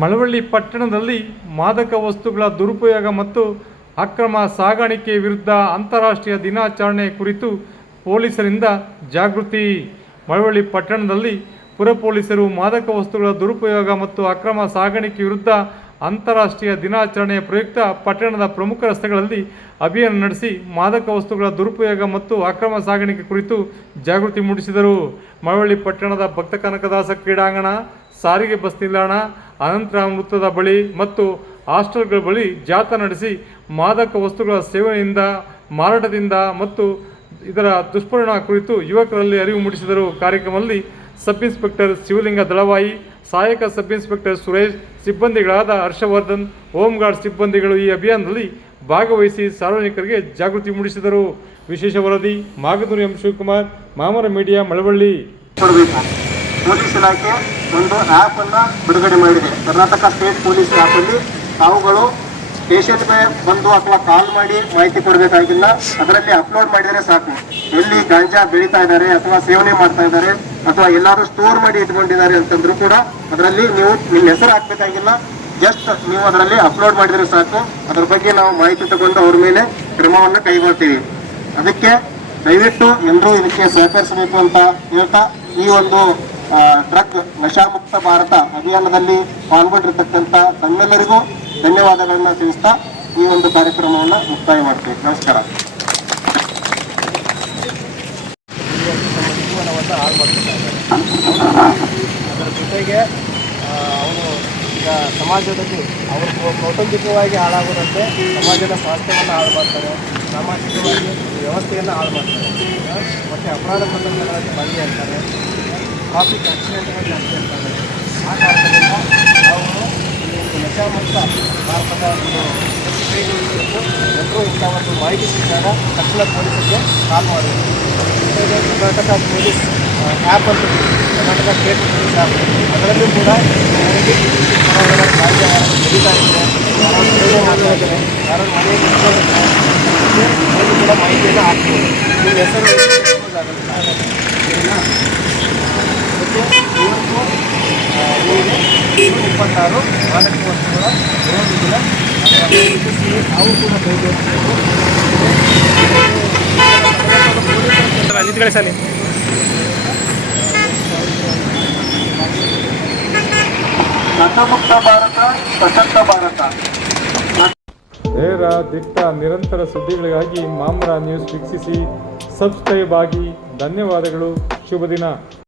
ಮಳವಳ್ಳಿ ಪಟ್ಟಣದಲ್ಲಿ ಮಾದಕ ವಸ್ತುಗಳ ದುರುಪಯೋಗ ಮತ್ತು ಅಕ್ರಮ ಸಾಗಾಣಿಕೆ ವಿರುದ್ಧ ಅಂತಾರಾಷ್ಟ್ರೀಯ ದಿನಾಚರಣೆ ಕುರಿತು ಪೊಲೀಸರಿಂದ ಜಾಗೃತಿ. ಮಳವಳ್ಳಿ ಪಟ್ಟಣದಲ್ಲಿ ಪುರ ಪೊಲೀಸರು ಮಾದಕ ವಸ್ತುಗಳ ದುರುಪಯೋಗ ಮತ್ತು ಅಕ್ರಮ ಸಾಗಾಣಿಕೆ ವಿರುದ್ಧ ಅಂತಾರಾಷ್ಟ್ರೀಯ ದಿನಾಚರಣೆಯ ಪ್ರಯುಕ್ತ ಪಟ್ಟಣದ ಪ್ರಮುಖ ರಸ್ತೆಗಳಲ್ಲಿ ಅಭಿಯಾನ ನಡೆಸಿ ಮಾದಕ ವಸ್ತುಗಳ ದುರುಪಯೋಗ ಮತ್ತು ಅಕ್ರಮ ಸಾಗಾಣಿಕೆ ಕುರಿತು ಜಾಗೃತಿ ಮೂಡಿಸಿದರು. ಮಳವಳ್ಳಿ ಪಟ್ಟಣದ ಭಕ್ತ ಕನಕದಾಸ ಕ್ರೀಡಾಂಗಣ, ಸಾರಿಗೆ ಬಸ್ ನಿಲ್ದಾಣ, ಅನಂತರಾಮ್ ವೃತ್ತದ ಬಳಿ ಮತ್ತು ಹಾಸ್ಟೆಲ್ಗಳ ಬಳಿ ಜಾಥಾ ನಡೆಸಿ ಮಾದಕ ವಸ್ತುಗಳ ಸೇವನೆಯಿಂದ, ಮಾರಾಟದಿಂದ ಮತ್ತು ಇದರ ದುಷ್ಪರಿಣಾಮ ಕುರಿತು ಯುವಕರಲ್ಲಿ ಅರಿವು ಮೂಡಿಸಿದರು. ಕಾರ್ಯಕ್ರಮದಲ್ಲಿ ಸಬ್ ಇನ್ಸ್ಪೆಕ್ಟರ್ ಶಿವಲಿಂಗ ದಳವಾಯಿ, ಸಹಾಯಕ ಸಬ್ ಇನ್ಸ್ಪೆಕ್ಟರ್ ಸುರೇಶ್, ಸಿಬ್ಬಂದಿಗಳಾದ ಹರ್ಷವರ್ಧನ್, ಹೋಮ್ ಗಾರ್ಡ್ ಸಿಬ್ಬಂದಿಗಳು ಈ ಅಭಿಯಾನದಲ್ಲಿ ಭಾಗವಹಿಸಿ ಸಾರ್ವಜನಿಕರಿಗೆ ಜಾಗೃತಿ ಮೂಡಿಸಿದರು. ವಿಶೇಷ ವರದಿ Maganur M Shivakumar, Mamara media, Malavalli. Police ಇಲಾಖೆ ಒಂದು ಆ್ಯಪ್ ಅನ್ನು ಬಿಡುಗಡೆ ಮಾಡಿದೆ. ಕರ್ನಾಟಕ ಸ್ಟೇಟ್ ಪೊಲೀಸ್ ಆ್ಯಪಲ್ಲಿ ತಾವುಗಳು ಸ್ಟೇಷನ್ಗೆ ಬಂದು ಅಥವಾ ಕಾಲ್ ಮಾಡಿ ಮಾಹಿತಿ ಕೊಡಬೇಕಾಗಿಲ್ಲ. ಅದರಲ್ಲಿ ಅಪ್ಲೋಡ್ ಮಾಡಿದರೆ ಸಾಕು. ಎಲ್ಲಿ ಗಾಂಜಾ ಬೆಳೀತಾ ಇದ್ದಾರೆ ಅಥವಾ ಸೇವನೆ ಮಾಡ್ತಾ ಇದ್ದಾರೆ ಅಥವಾ ಎಲ್ಲರೂ ಸ್ಟೋರ್ ಮಾಡಿ ಇಟ್ಕೊಂಡಿದ್ದಾರೆ ಅಂತಂದ್ರೂ ಕೂಡ ಅದರಲ್ಲಿ ನೀವು ನಿಮ್ಮ ಹೆಸರು ಹಾಕಬೇಕಾಗಿಲ್ಲ. ಜಸ್ಟ್ ನೀವು ಅದರಲ್ಲಿ ಅಪ್ಲೋಡ್ ಮಾಡಿದರೆ ಸಾಕು. ಅದರ ಬಗ್ಗೆ ನಾವು ಮಾಹಿತಿ ತಗೊಂಡು ಅವ್ರ ಮೇಲೆ ಕ್ರಮವನ್ನು ಕೈಗೊಳ್ತೀವಿ. ಅದಕ್ಕೆ ದಯವಿಟ್ಟು ಎಲ್ಲರೂ ಇದಕ್ಕೆ ಸಹಕರಿಸಬೇಕು ಅಂತ ಹೇಳ್ತಾ ಈ ಒಂದು ಡ್ರಗ್ ನಶಾಮುಕ್ತ ಭಾರತ ಅಭಿಯಾನದಲ್ಲಿ ಪಾಲ್ಗೊಂಡಿರ್ತಕ್ಕಂಥ ತಮ್ಮೆಲ್ಲರಿಗೂ ಧನ್ಯವಾದಗಳನ್ನ ತಿಳಿಸ್ತಾ ಈ ಒಂದು ಕಾರ್ಯಕ್ರಮವನ್ನು ಮುಕ್ತಾಯ ಮಾಡ್ತೀವಿ. ನಮಸ್ಕಾರ. ಜೀವನವನ್ನು ಹಾಳು ಮಾಡ್ತಿದ್ದಾರೆ. ಅದರ ಜೊತೆಗೆ ಅವನು ಈಗ ಸಮಾಜದಲ್ಲಿ ಅವರು ಕೌಟುಂಬಿಕವಾಗಿ ಹಾಳಾಗೋದಂತೆ ಸಮಾಜದ ಸ್ವಾಸ್ಥ್ಯವನ್ನು ಹಾಳು ಮಾಡ್ತಾರೆ, ಸಾಮಾಜಿಕವಾಗಿ ವ್ಯವಸ್ಥೆಯನ್ನು ಹಾಳು ಮಾಡ್ತಾರೆ, ಮತ್ತು ಅಪರಾಧ ಪ್ರಕರಣಗಳಲ್ಲಿ ಭಾಗಿಯಾಗ್ತಾರೆ, ಟ್ರಾಫಿಕ್ ಆಕ್ಸಿಡೆಂಟ್ಗಳು ಜಾಸ್ತಿ ಆಗ್ತದೆ. ಆ ಕಾರಣದಿಂದ ನಾವು ಒಂದು ನಶಾಮುಕ್ತ ಭಾರತದ ಒಂದು ಎಲ್ಲರೂ ಇಂಥ ಒಂದು ಮಾಹಿತಿ ಸಿಕ್ಕಾಗ ತಕ್ಷಣ ಪೊಲೀಸರಿಗೆ ಕಾಲ್ ಮಾಡಬೇಕು. ಕರ್ನಾಟಕ ಪೊಲೀಸ್ ಆ್ಯಪ್ ಅಂತ ಕರ್ನಾಟಕ ಸ್ಟೇಟ್ ಪೊಲೀಸ್ ಆ್ಯಪ್, ಅದರಲ್ಲೂ ಕೂಡ ಕಾರ್ಯ ನಡೀತಾ ಇದೆ, ಯಾರು ಸೇವೆ ಮಾಡ್ತಾ ಇದ್ದಾರೆ, ಯಾರು ಮನೆಯಲ್ಲಿ ಕೂಡ ಮಾಹಿತಿಯನ್ನು ಹಾಕ್ಬೋದು. ನಿಮ್ಮ ಹೆಸರು ಇವತ್ತು 26 ಮಾದಕ ವಸ್ತುಗಳ ವಿರೋಧಿ ದಿನ. ನಾವು ಕೂಡ ನಶಾಮುಕ್ತ ಭಾರತ, ಸಶಕ್ತ ಭಾರತ. ನೇರ, ದಿಟ್ಟ, ನಿರಂತರ ಸುದ್ದಿಗಳಿಗಾಗಿ ಮಾಮರ ನ್ಯೂಸ್ ವೀಕ್ಷಿಸಿ, ಸಬ್ಸ್ಕ್ರೈಬ್ ಆಗಿ. ಧನ್ಯವಾದಗಳು. ಶುಭ ದಿನ.